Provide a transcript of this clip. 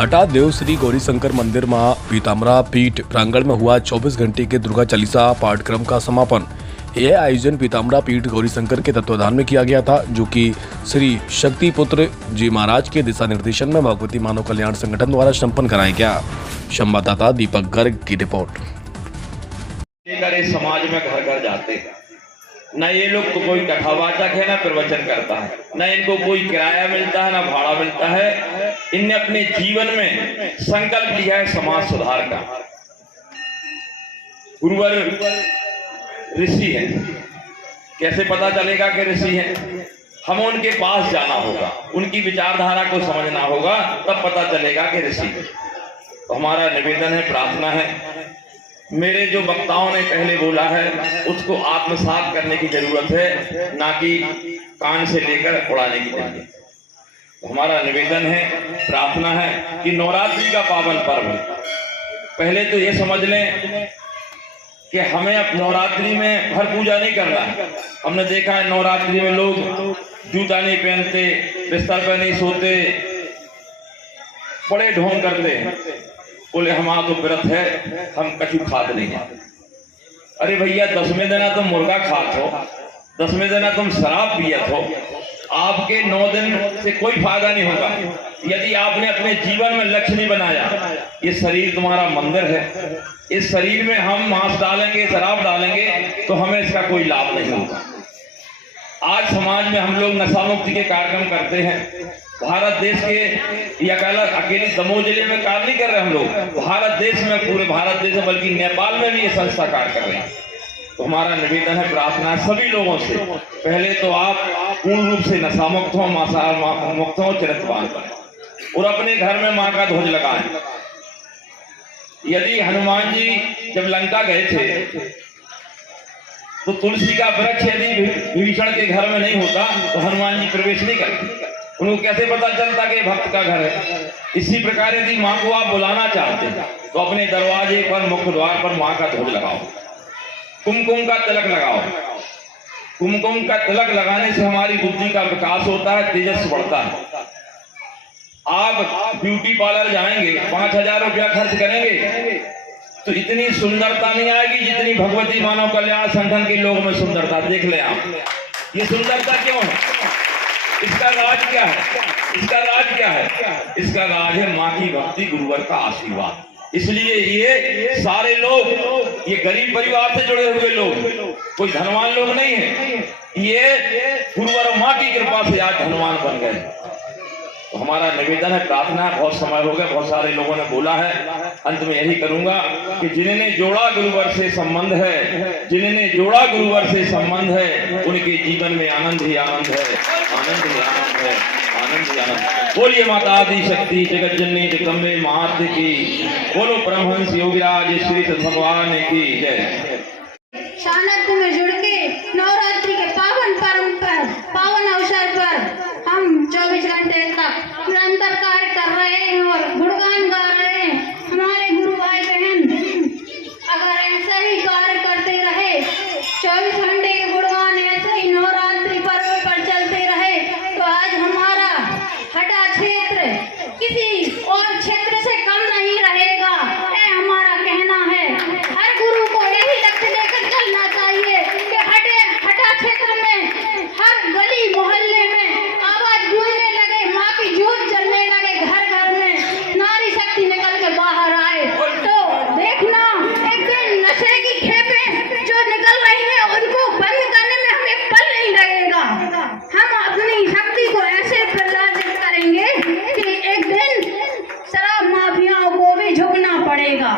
हटा देव श्री गौरीशंकर मंदिर मां पीताम्बरा पीठ प्रांगण में हुआ 24 घंटे के दुर्गा चालीसा पाठक्रम का समापन। यह आयोजन पीताम्बरा पीठ गौरीशंकर के तत्वाधान में किया गया था, जो कि श्री शक्तिपुत्र जी महाराज के दिशा निर्देशन में भगवती मानव कल्याण संगठन द्वारा संपन्न कराया गया। संवाददाता दीपक गर्ग की रिपोर्ट। समाज में घर घर जाते हैं, न ये लोग तो कोई कथावाचक है, न प्रवचन करता है, न इनको कोई किराया मिलता है, न भाड़ा मिलता है। इनने अपने जीवन में संकल्प लिया है समाज सुधार का। गुरुवर ऋषि हैं, कैसे पता चलेगा कि ऋषि हैं? हम उनके पास जाना होगा, उनकी विचारधारा को समझना होगा, तब पता चलेगा कि ऋषि हैं। तो हमारा निवेदन है, प्रार्थना है, मेरे जो वक्ताओं ने पहले बोला है उसको आत्मसात करने की जरूरत है, ना कि कान से लेकर उड़ाने की जरूरत। तो हमारा निवेदन है, प्रार्थना है कि नवरात्रि का पावन पर्व है। पहले तो ये समझ लें कि हमें अब नवरात्रि में हर पूजा नहीं करना है। हमने देखा है नवरात्रि में लोग जूता नहीं पहनते, बिस्तर पर नहीं सोते, बड़े ढोंग करते हैं, बोले हमारा तो व्रत है, हम कछु खाते नहीं है। अरे भैया, 10वें दिन तुम मुर्गा खात हो, 10वें दिन तुम शराब पियत हो, आपके 9 दिन से कोई फायदा नहीं होगा यदि आपने अपने जीवन में लक्ष्य नहीं बनाया। ये शरीर तुम्हारा मंदिर है, इस शरीर में हम मांस डालेंगे, शराब डालेंगे तो हमें इसका कोई लाभ नहीं होगा। आज समाज में हम लोग नशा मुक्ति के कार्यक्रम करते हैं। भारत देश के या अकेले दमोह जिले में कार्य नहीं कर रहे हम लोग, भारत देश में, पूरे भारत देश में, बल्कि नेपाल में भी ये संस्था कार्य कर रहे हैं। तो हमारा निवेदन है, प्रार्थना है सभी लोगों से, पहले तो आप पूर्ण रूप से नशा मुक्त हो, मांसाहार मुक्त हो, चरित्रवान बने और अपने घर में मां का ध्वज लगाएं। यदि हनुमान जी जब लंका गए थे तो तुलसी का वृक्ष यदि विभीषण के घर में नहीं होता तो हनुमान जी प्रवेश नहीं करते। उनको कैसे पता चलता कि भक्त का घर है? इसी प्रकार यदि माँ को आप बुलाना चाहते हैं तो अपने दरवाजे पर, मुख्य द्वार पर माँ का ध्वज लगाओ, कुमकुम का तिलक लगाओ। कुमकुम का तिलक लगाने से हमारी बुद्धि का विकास होता है, तेजस बढ़ता है। आप ब्यूटी पार्लर जाएंगे, 5000 रुपया खर्च करेंगे तो इतनी सुंदरता नहीं आएगी जितनी भगवती मानव कल्याण संगठन के लोग में सुंदरता। देख ले आप, ये सुंदरता क्यों है? इसका राज क्या है? इसका राज क्या है? इसका राज है माँ की भक्ति, गुरुवर का आशीर्वाद। इसलिए ये सारे लोग, ये गरीब परिवार से जुड़े हुए लोग, कोई धनवान लोग नहीं है, ये गुरुवर माँ की कृपा से आज धनवान बन गए। तो हमारा निवेदन है, प्रार्थना है, बहुत समय हो गया, बहुत सारे लोगों ने बोला है, अंत में यही करूंगा कि जिन्होंने जोड़ा गुरुवर से संबंध है, जिन्होंने जोड़ा गुरुवर से संबंध है, उनके जीवन में आनंद ही आनंद है, आनंद ही आनंद है, आनंद ही आनंद। बोलिए माता आदि शक्ति जगत जननी जगदम्बे महात्म की, बोलो परमहंस योगीराज श्री भगवान की जय। सानिध्य में जुड़ के नवरात्रि के पावन पर्व पर, पावन अवसर पर हम 24 घंटे तक निरंतर कार्य कर रहे हैं और गुणगान गा रहे हैं। हमारे गुरु भाई बहन अगर ऐसे ही कार्य करते रहे, 24 घंटे के गुणगान ऐसे ही नवरात्रि पर्व पर चलते रहे, तो आज हमारा हटा क्षेत्र किसी और क्षेत्र से कम नहीं रहेगा। यह हमारा कहना है। हर गुरु को यही लक्ष्य लेकर चलना चाहिए कि हटा क्षेत्र में हर गली मोहल्ले में आवाज गूंजने लगे, माँ की जोत जलने लगे, घर घर में नारी शक्ति निकल के बाहर आए। तो देखना, एक दिन नशे की खेपें जो निकल रही हैं उनको बंद करने में हमें पल नहीं लगेगा। हम अपनी शक्ति को ऐसे प्रज्वलित करेंगे कि एक दिन शराब माफियाओं को भी झुकना पड़ेगा।